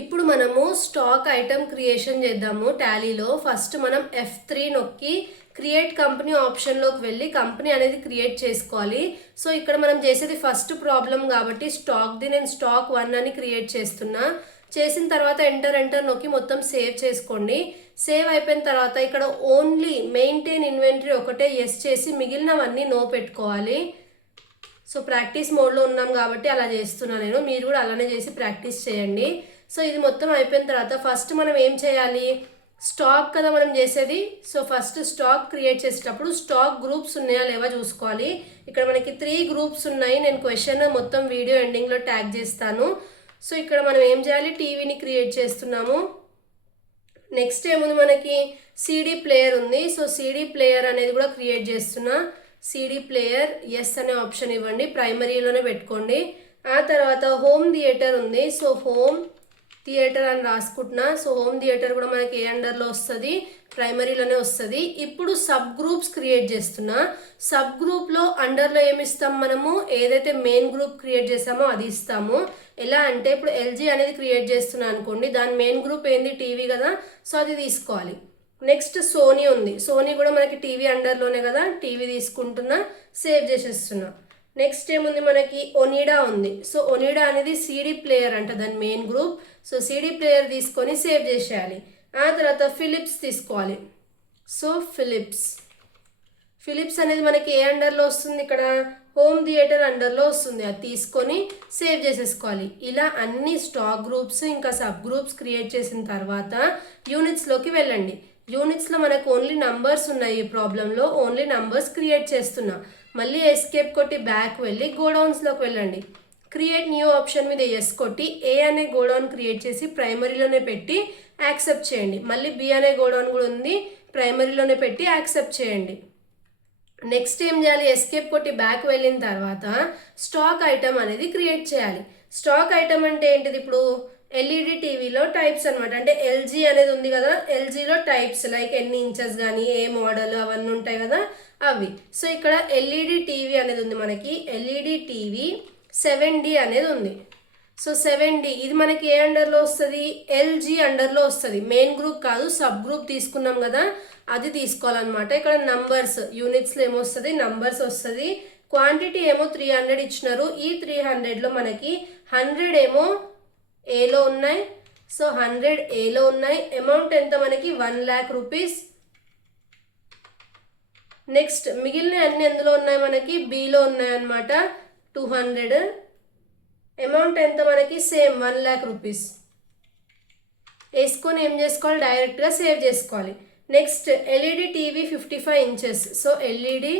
ఇప్పుడు మనము stock item creation చేద్దాము టాలీలో. ఫస్ట్ మనం F3 నొక్కి క్రియేట్ కంపెనీ ఆప్షన్లోకి వెళ్ళి కంపెనీ అనేది క్రియేట్ చేసుకోవాలి. సో ఇక్కడ మనం చేసేది ఫస్ట్ ప్రాబ్లం కాబట్టి నేను స్టాక్ 1 అని క్రియేట్ చేస్తున్నా. చేసిన తర్వాత ఎంటర్ నొక్కి మొత్తం సేవ్ చేసుకోండి. సేవ్ అయిపోయిన తర్వాత ఇక్కడ ఓన్లీ మెయింటైన్ ఇన్వెంటరీ ఒకటే ఎస్ చేసి మిగిలినవన్నీ నో పెట్టుకోవాలి. సో ప్రాక్టీస్ మోడ్లో ఉన్నాం కాబట్టి అలా చేస్తున్నా నేను. మీరు కూడా అలానే చేసి ప్రాక్టీస్ చేయండి. సో ఇది మొత్తం అయిపోయిన తర్వాత ఫస్ట్ మనం ఏం చేయాలి, స్టాక్ కదా మనం చేసేది. సో ఫస్ట్ స్టాక్ క్రియేట్ చేసేటప్పుడు స్టాక్ గ్రూప్స్ ఉన్నాయా లేవా చూసుకోవాలి. ఇక్కడ మనకి 3 గ్రూప్స్ ఉన్నాయి. నేను క్వశ్చన్ మొత్తం వీడియో ఎండింగ్లో ట్యాగ్ చేస్తాను. సో ఇక్కడ మనం ఏం చేయాలి, టీవీని క్రియేట్ చేస్తున్నాము. నెక్స్ట్ ఏముంది, మనకి సిడి ప్లేయర్ ఉంది. సో సిడి ప్లేయర్ అనేది కూడా క్రియేట్ చేస్తున్నా. సిడి ప్లేయర్ ఎస్ అనే ఆప్షన్ ఇవ్వండి, ప్రైమరీలోనే పెట్టుకోండి. ఆ తర్వాత హోమ్ థియేటర్ ఉంది. సో హోమ్ థియేటర్ అని రాసుకుంటున్నా. సో హోమ్ థియేటర్ కూడా మనకి ఏ అండర్లో వస్తుంది, ప్రైమరీలోనే వస్తుంది. ఇప్పుడు సబ్ గ్రూప్స్ క్రియేట్ చేస్తున్నా. సబ్ గ్రూప్లో అండర్లో ఏమి ఇస్తాం, మనము ఏదైతే మెయిన్ గ్రూప్ క్రియేట్ చేసామో అది ఇస్తాము. ఎలా అంటే ఇప్పుడు ఎల్జీ అనేది క్రియేట్ చేస్తున్నా అనుకోండి, దాని మెయిన్ గ్రూప్ ఏంది, టీవీ కదా. సో అది తీసుకోవాలి. నెక్స్ట్ సోనీ ఉంది. సోనీ కూడా మనకి టీవీ అండర్లోనే కదా, టీవీ తీసుకుంటున్నా, సేవ్ చేసేస్తున్నా. నెక్స్ట్ ఏముంది, మనకి ఒనిడా ఉంది. సో ఒనిడా అనేది సిడి ప్లేయర్ అంట దాని main group. So CD player తీసుకొని సేవ్ చేసేయాలి. ఆ తర్వాత ఫిలిప్స్ తీసుకోవాలి. సో ఫిలిప్స్ అనేది మనకి ఏ అండర్లో వస్తుంది, ఇక్కడ హోమ్ థియేటర్ అండర్లో వస్తుంది. అది తీసుకొని సేవ్ చేసేసుకోవాలి. ఇలా అన్ని స్టాక్ గ్రూప్స్ ఇంకా సబ్ గ్రూప్స్ క్రియేట్ చేసిన తర్వాత యూనిట్స్లోకి వెళ్ళండి. యూనిట్స్లో మనకు ఓన్లీ నంబర్స్ ఉన్నాయి. ఈ ప్రాబ్లంలో ఓన్లీ నంబర్స్ క్రియేట్ చేస్తున్నా. మళ్ళీ ఎస్కేప్ కొట్టి బ్యాక్ వెళ్ళి గోడౌన్స్లోకి వెళ్ళండి. క్రియేట్ న్యూ ఆప్షన్ మీద ఎస్ కొట్టి ఏ అనే గోడౌన్ క్రియేట్ చేసి ప్రైమరీలోనే పెట్టి యాక్సెప్ట్ చేయండి. మళ్ళీ బి అనే గోడౌన్ కూడా ఉంది, ప్రైమరీలోనే పెట్టి యాక్సెప్ట్ చేయండి. నెక్స్ట్ ఏం చేయాలి, ఎస్కేప్ కొట్టి బ్యాక్ వెళ్ళిన తర్వాత స్టాక్ ఐటమ్ అనేది క్రియేట్ చేయాలి. స్టాక్ ఐటమ్ అంటే ఏంటిది, ఇప్పుడు ఎల్ఈడి టీవీలో టైప్స్ అనమాట. అంటే ఎల్జీ అనేది ఉంది కదా, ఎల్జీలో టైప్స్ లైక్ ఎన్ని ఇంచెస్ కానీ ఏ మోడల్ అవన్నీ ఉంటాయి కదా అవి. సో ఇక్కడ ఎల్ఈడి టీవీ అనేది ఉంది మనకి. ఎల్ఈడి టీవీ 7D అనేది ఉంది. సో 7D ఇది మనకి ఏ అండర్లో వస్తుంది, ఎల్జీ అండర్లో వస్తుంది. మెయిన్ గ్రూప్ కాదు, సబ్ గ్రూప్ తీసుకున్నాం కదా, అది తీసుకోవాలన్నమాట. ఇక్కడ నంబర్స్ యూనిట్స్లో ఏమొస్తుంది, నంబర్స్ వస్తుంది. క్వాంటిటీ ఏమో 300 ఇచ్చినారు. ఈ 300లో మనకి 100 ఏమో ఏలో ఉన్నాయి. సో 100 ఏలో ఉన్నాయి. అమౌంట్ ఎంత మనకి 1 lakh రూపీస్. నెక్స్ట్ మిగిలిన అన్ని ఎందులో ఉన్నాయి, మనకి బిలో ఉన్నాయన్నమాట. 200 అమౌంట్ ఎంత మనకి సేమ్ 1 lakh రూపీస్ వేసుకొని ఏం చేసుకోవాలి, డైరెక్ట్గా సేవ్ చేసుకోవాలి. Next LED TV 55 inches. So LED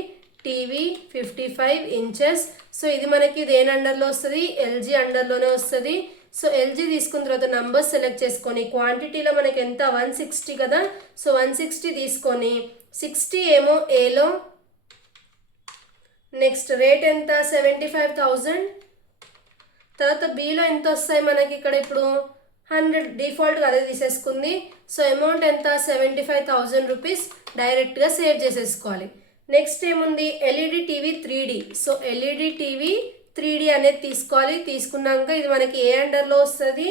TV 55 inches. So ఇది మనకి దేని అండర్లో వస్తుంది, ఎల్జీ అండర్లోనే వస్తుంది. సో ఎల్జీ తీసుకున్న తర్వాత నంబర్స్ సెలెక్ట్ చేసుకొని క్వాంటిటీలో మనకి ఎంత 160 కదా. సో 160 తీసుకొని 60 ఏమో ఏలో. నెక్స్ట్ రేట్ ఎంత 75,000. తర్వాత బిలో ఎంత వస్తాయి మనకి, ఇక్కడ ఇప్పుడు 100 డిఫాల్ట్గా అదే తీసేసుకుంది. సో అమౌంట్ ఎంత 75,000 రూపీస్. డైరెక్ట్గా సేవ్ చేసేసుకోవాలి. నెక్స్ట్ ఏముంది, LED TV 3D. So LED TV 3D అనేది తీసుకోవాలి. తీసుకున్నాక ఇది మనకి ఏ అండర్లో వస్తుంది,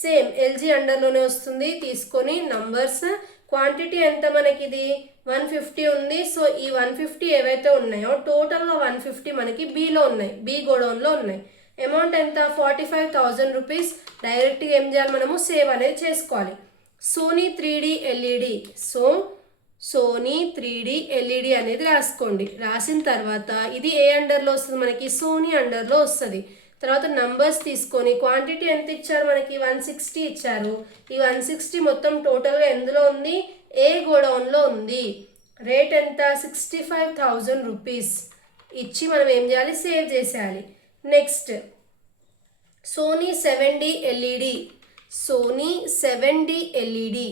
సేమ్ ఎల్జీ అండర్లోనే వస్తుంది. తీసుకొని నంబర్స్ క్వాంటిటీ ఎంత మనకి ఇది 150 ఉంది. సో ఈ 150 ఏవైతే ఉన్నాయో టోటల్గా 150 మనకి బిలో ఉన్నాయి, బి గోడౌన్లో ఉన్నాయి. అమౌంట్ ఎంత 45,000 రూపీస్. డైరెక్ట్గా ఏం చేయాలి, మనము సేవ్ అనేది చేసుకోవాలి. So 3D LED. So Sony 3D LED అనేది రాసుకోండి. రాసిన తర్వాత ఇది ఏ అండర్లో వస్తుంది, మనకి సోనీ అండర్లో వస్తుంది. తర్వాత నంబర్స్ తీసుకొని క్వాంటిటీ ఎంత ఇచ్చారు, మనకి 160 ఇచ్చారు. ఈ 160 మొత్తం టోటల్గా ఎందులో ఉంది, ఏ గోడౌన్లో ఉంది. రేట్ ఎంత 65,000 రూపీస్ ఇచ్చి మనం ఏం చేయాలి, సేవ్ చేసేయాలి. Next Sony 7D LED. Sony 7D LED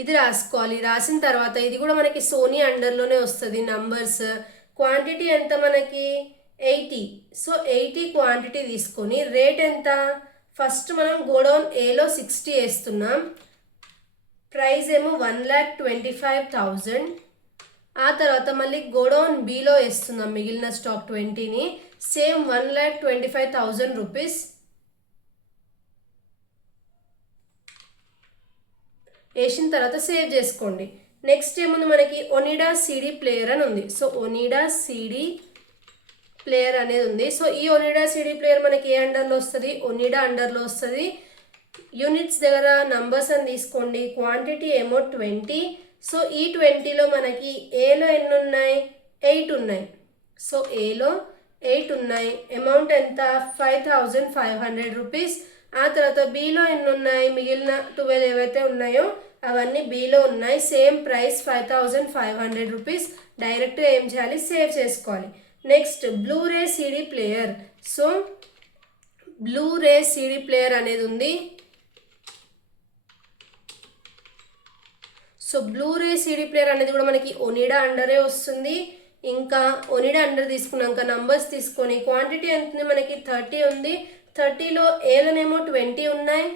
ఇది రాసుకోవాలి. రాసిన తర్వాత ఇది కూడా మనకి సోనీ అండర్లోనే వస్తుంది. నంబర్స్ క్వాంటిటీ ఎంత మనకి 80. సో 80 క్వాంటిటీ తీసుకొని రేట్ ఎంత, ఫస్ట్ మనం గోడౌన్ ఏలో 60 వేస్తున్నాం. ప్రైస్ ఏమో 1,25,000. ఆ తర్వాత మళ్ళీ గోడౌన్ బిలో వేస్తున్నాం మిగిలిన స్టాక్ 20ని. Same 1,25,000 rupees. వేసిన తర్వాత సేవ్ చేసుకోండి. నెక్స్ట్ ఏముంది మనకి ఒనిడా సిడి ప్లేయర్ అని ఉంది. సో ఒనిడా సిడి ప్లేయర్ అనేది ఉంది. సో ఈ ఒనిడా సిడి ప్లేయర్ మనకి ఏ అండర్లో వస్తుంది, ఒనిడా అండర్లో వస్తుంది. యూనిట్స్ దగ్గర నంబర్స్ అని తీసుకోండి. క్వాంటిటీ ఏమో 20. సో ఈ 20లో మనకి ఏలో ఎన్ని ఉన్నాయి, 8 ఉన్నాయి. సో ఏలో 8 ఉన్నాయి. అమౌంట్ ఎంత, 5500 రూపీస్. ఆ తర్వాత బీలో ఎన్ని ఉన్నాయి, మిగిలిన 12 ఏవైతే ఉన్నాయో అవన్నీ బీలో ఉన్నాయి. Same price 5500 rupees. డైరెక్ట్గా ఏం చేయాలి, సేవ్ చేసుకోవాలి. Next Blu-ray CD player. So Blu-ray CD player అనేది ఉంది. సో బ్లూరే సిడి ప్లేయర్ అనేది కూడా మనకి ఒనిడా అండరే వస్తుంది. ఇంకా ఒనిడా అండర్ తీసుకున్నాక నంబర్స్ తీసుకొని క్వాంటిటీ ఎంత ఉంది మనకి 30 ఉంది. 30లో ఏలోనేమో 20 ఉన్నాయి,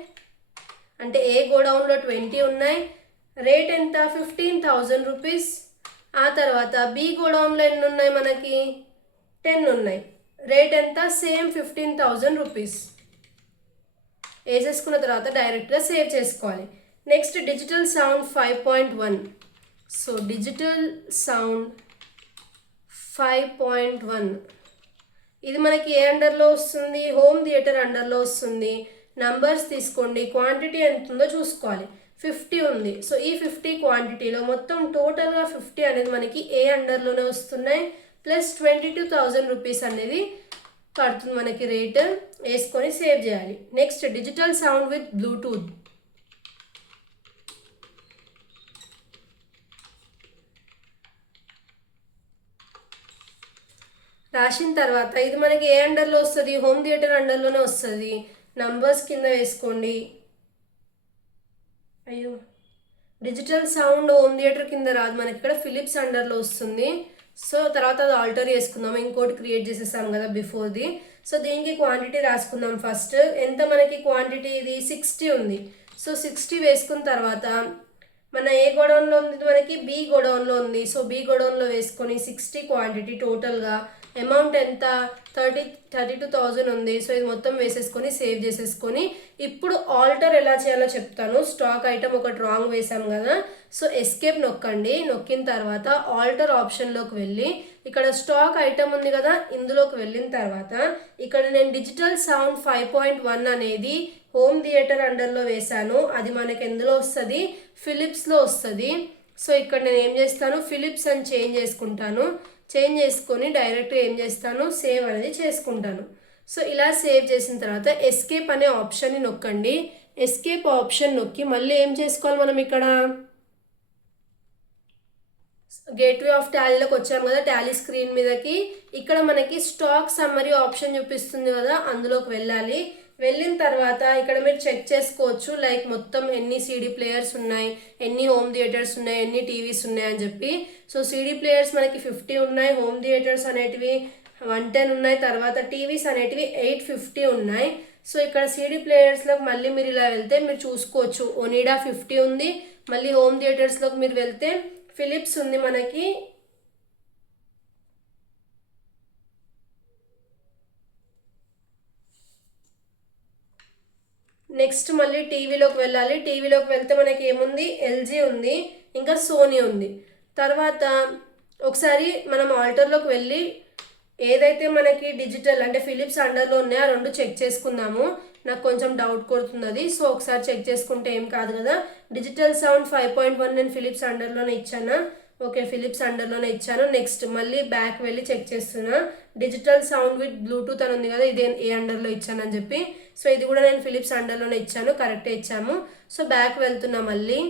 అంటే ఏ గోడౌన్లో 20 ఉన్నాయి. రేట్ ఎంత, 15000 రూపీస్. ఆ తర్వాత బి గోడౌన్లో ఎన్ని ఉన్నాయి మనకి, 10 ఉన్నాయి. రేట్ ఎంత, సేమ్ 15000 రూపీస్. వేసేసుకున్న తర్వాత డైరెక్ట్గా సేవ్ చేసుకోవాలి. Next digital sound 5.1. So digital sound 5.1 ఇది మనకి ఏ అండర్లో వస్తుంది, హోమ్ థియేటర్ అండర్లో వస్తుంది. నంబర్స్ తీసుకోండి, క్వాంటిటీ ఎంత ఉందో చూసుకోవాలి. 50 ఉంది. సో ఈ 50 క్వాంటిటీలో మొత్తం టోటల్గా 50 అనేది మనకి ఏ అండర్లోనే వస్తున్నాయి. ప్లస్ 22000 రూపీస్ అనేది పడుతుంది మనకి రేట్. వేసుకొని సేవ్ చేయాలి. Next digital sound with Bluetooth. రాసిన తర్వాత ఇది మనకి ఏ అండర్లో వస్తుంది, హోమ్ థియేటర్ అండర్లోనే వస్తుంది. నంబర్స్ కింద వేసుకోండి. అయ్యో, డిజిటల్ సౌండ్ హోమ్ థియేటర్ కింద రాదు మనకి, ఇక్కడ ఫిలిప్స్ అండర్లో వస్తుంది. సో తర్వాత అది ఆల్టర్ చేసుకుందాం, ఇంకోటి క్రియేట్ చేసేసాం కదా బిఫోర్ది. సో దీనికి క్వాంటిటీ రాసుకుందాం. ఫస్ట్ ఎంత మనకి క్వాంటిటీ, ఇది 60 ఉంది. సో 60 వేసుకున్న తర్వాత మన ఏ గోడౌన్లో ఉంది, మనకి బి గోడౌన్లో ఉంది. సో బి గోడౌన్లో వేసుకొని 60 క్వాంటిటీ టోటల్గా. అమౌంట్ ఎంత, 32,000 ఉంది. సో ఇది మొత్తం వేసేసుకొని సేవ్ చేసేసుకొని ఇప్పుడు ఆల్టర్ ఎలా చేయాలో చెప్తాను. స్టాక్ ఐటమ్ ఒకటి రాంగ్ వేసాం కదా. సో ఎస్కేప్ నొక్కండి. నొక్కిన తర్వాత ఆల్టర్ ఆప్షన్లోకి వెళ్ళి ఇక్కడ స్టాక్ ఐటమ్ ఉంది కదా, ఇందులోకి వెళ్ళిన తర్వాత ఇక్కడ నేను డిజిటల్ సౌండ్ 5.1 అనేది హోమ్ థియేటర్ అండర్లో వేశాను. అది మనకి ఎందులో వస్తుంది, ఫిలిప్స్లో వస్తుంది. సో ఇక్కడ నేను ఏం చేస్తాను, ఫిలిప్స్ అని చేంజ్ చేసుకుంటాను. చేంజ్ చేసుకొని డైరెక్ట్గా ఏం చేస్తాను, సేవ్ అనేది చేసుకుంటాను. సో ఇలా సేవ్ చేసిన తర్వాత ఎస్కేప్ అనే ఆప్షన్ని నొక్కండి. ఎస్కేప్ ఆప్షన్ నొక్కి మళ్ళీ ఏం చేసుకోవాలి, మనం ఇక్కడ గేట్వే ఆఫ్ టాలీలోకి వచ్చాము కదా, టాలీ స్క్రీన్ మీదకి. ఇక్కడ మనకి స్టాక్ సమ్మరీ ఆప్షన్ చూపిస్తుంది కదా, అందులోకి వెళ్ళాలి. వెళ్ళిన తర్వాత ఇక్కడ మీరు చెక్ చేసుకోవచ్చు, లైక్ మొత్తం ఎన్ని సీడీ ప్లేయర్స్ ఉన్నాయి, ఎన్ని హోమ్ థియేటర్స్ ఉన్నాయి, ఎన్ని టీవీస్ ఉన్నాయి అని చెప్పి. సో సీడీ ప్లేయర్స్ మనకి 50 ఉన్నాయి, హోమ్ థియేటర్స్ అనేటివి 110 ఉన్నాయి, తర్వాత టీవీస్ అనేటివి 850 ఉన్నాయి. సో ఇక్కడ సీడీ ప్లేయర్స్లోకి మళ్ళీ మీరు ఇలా వెళ్తే మీరు చూసుకోవచ్చు, ఒనిడా 50 ఉంది. మళ్ళీ హోమ్ థియేటర్స్లోకి మీరు వెళ్తే ఫిలిప్స్ ఉంది మనకి. నెక్స్ట్ మళ్ళీ టీవీలోకి వెళ్ళాలి. టీవీలోకి వెళ్తే మనకి ఏముంది, ఎల్జీ ఉంది, ఇంకా సోనీ ఉంది. తర్వాత ఒకసారి మనం ఆల్టర్లోకి వెళ్ళి ఏదైతే మనకి డిజిటల్ అంటే ఫిలిప్స్ అండర్లో ఉన్నాయో ఆ రెండు చెక్ చేసుకుందాము. నాకు కొంచెం డౌట్ కొడుతున్నది. సో ఒకసారి చెక్ చేసుకుంటే ఏం కాదు కదా. డిజిటల్ సౌండ్ 5.1 నేను ఫిలిప్స్ అండర్లోనే ఇచ్చాను. ఓకే, ఫిలిప్స్ అండర్లోనే ఇచ్చాను. నెక్స్ట్ మళ్ళీ బ్యాక్ వెళ్ళి చెక్ చేస్తున్నా. డిజిటల్ సౌండ్ విత్ బ్లూటూత్ అని ఉంది కదా, ఇది ఏ అండర్లో ఇచ్చాను అని చెప్పి. సో ఇది కూడా నేను ఫిలిప్స్ అండర్లోనే ఇచ్చాను, కరెక్టే ఇచ్చాము. సో బ్యాక్ వెళ్తున్నా మళ్ళీ.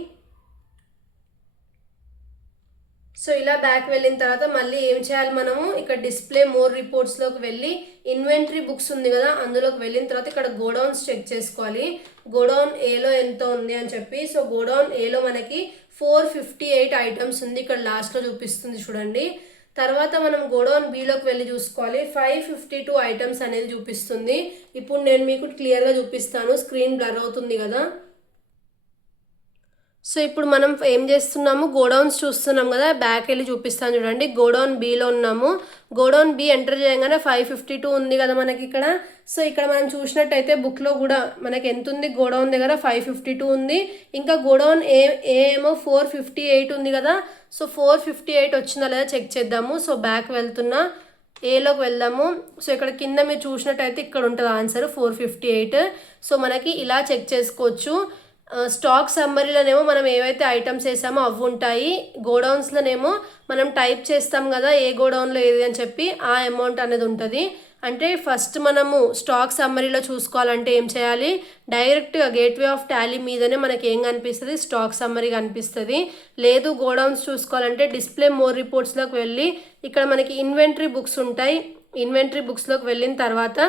సో ఇలా బ్యాక్ వెళ్ళిన తర్వాత మళ్ళీ ఏం చేయాలి, మనము ఇక్కడ డిస్ప్లే మోర్ రిపోర్ట్స్లోకి వెళ్ళి ఇన్వెంటరీ బుక్స్ ఉంది కదా, అందులోకి వెళ్ళిన తర్వాత ఇక్కడ గోడౌన్స్ చెక్ చేసుకోవాలి. గోడౌన్ ఏలో ఎంత ఉంది అని చెప్పి. సో గోడౌన్ ఏలో మనకి 458 ఐటమ్స్ ఉంది, ఇక్కడ లాస్ట్లో చూపిస్తుంది చూడండి. తర్వాత మనం గోడౌన్ బీలోకి వెళ్ళి చూసుకోవాలి, 552 ఐటమ్స్ అనేది చూపిస్తుంది. ఇప్పుడు నేను మీకు క్లియర్గా చూపిస్తాను, స్క్రీన్ బ్లర్ అవుతుంది కదా. సో ఇప్పుడు మనం ఏం చేస్తున్నాము, గోడౌన్స్ చూస్తున్నాం కదా, బ్యాక్ వెళ్ళి చూపిస్తాను చూడండి. గోడౌన్ బిలో ఉన్నాము. గోడౌన్ బి ఎంటర్ చేయగానే 552 ఉంది కదా మనకి ఇక్కడ. సో ఇక్కడ మనం చూసినట్టయితే బుక్లో కూడా మనకి ఎంత ఉంది, గోడౌన్ దగ్గర 552 ఉంది. ఇంకా గోడౌన్ ఏమో 458 ఉంది కదా. సో 458 వచ్చిందా లేదా చెక్ చేద్దాము. సో బ్యాక్ వెళ్తున్నా, ఏలోకి వెళ్దాము. సో ఇక్కడ కింద మీరు చూసినట్టయితే ఇక్కడ ఉంటుంది ఆన్సర్ 458. సో మనకి ఇలా చెక్ చేసుకోవచ్చు. స్టాక్ సమ్మరీలోనేమో మనం ఏవైతే ఐటమ్స్ వేసామో అవి ఉంటాయి. గోడౌన్స్లోనేమో మనం టైప్ చేస్తాం కదా ఏ గోడౌన్లో ఏది అని చెప్పి, ఆ అమౌంట్ అనేది ఉంటుంది. అంటే ఫస్ట్ మనము స్టాక్ సమ్మరీలో చూసుకోవాలంటే ఏం చేయాలి, డైరెక్ట్గా గేట్వే ఆఫ్ టాలీ మీదనే మనకి ఏం కనిపిస్తుంది, స్టాక్ సమ్మరీ కనిపిస్తుంది. లేదు గోడౌన్స్ చూసుకోవాలంటే డిస్ప్లే మోర్ రిపోర్ట్స్లోకి వెళ్ళి ఇక్కడ మనకి ఇన్వెంటరీ బుక్స్ ఉంటాయి. ఇన్వెంటరీ బుక్స్లోకి వెళ్ళిన తర్వాత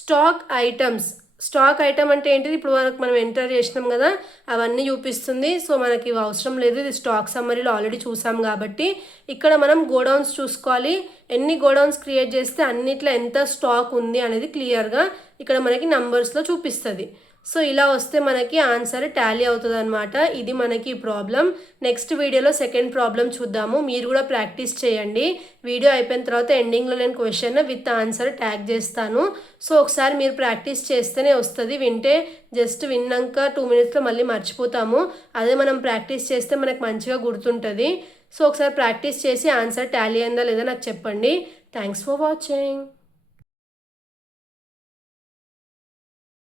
స్టాక్ ఐటమ్ అంటే ఏంటిది, ఇప్పుడు మనం ఎంటర్ చేసినాం కదా అవన్నీ చూపిస్తుంది. సో మనకి ఇవి అవసరం లేదు, ఇది స్టాక్ సమ్మరీలో ఆల్రెడీ చూసాం కాబట్టి. ఇక్కడ మనం గోడౌన్స్ చూసుకోవాలి. ఎన్ని గోడౌన్స్ క్రియేట్ చేస్తే అన్నిట్లో ఎంత స్టాక్ ఉంది అనేది క్లియర్గా ఇక్కడ మనకి నంబర్స్లో చూపిస్తుంది. సో ఇలా వస్తే మనకి ఆన్సర్ టాలీ అవుతుంది అనమాట. ఇది మనకి ప్రాబ్లం. నెక్స్ట్ వీడియోలో సెకండ్ ప్రాబ్లం చూద్దాము. మీరు కూడా ప్రాక్టీస్ చేయండి. వీడియో అయిపోయిన తర్వాత ఎండింగ్లో నేను క్వశ్చన్ విత్ ఆన్సర్ ట్యాగ్ చేస్తాను. సో ఒకసారి మీరు ప్రాక్టీస్ చేస్తేనే వస్తుంది. వింటే జస్ట్ విన్నాక 2 minutesలో మళ్ళీ మర్చిపోతాము. అదే మనం ప్రాక్టీస్ చేస్తే మనకు మంచిగా గుర్తుంటుంది. సో ఒకసారి ప్రాక్టీస్ చేసి ఆన్సర్ టాలీ అయిందా లేదా నాకు చెప్పండి. Thanks for watching.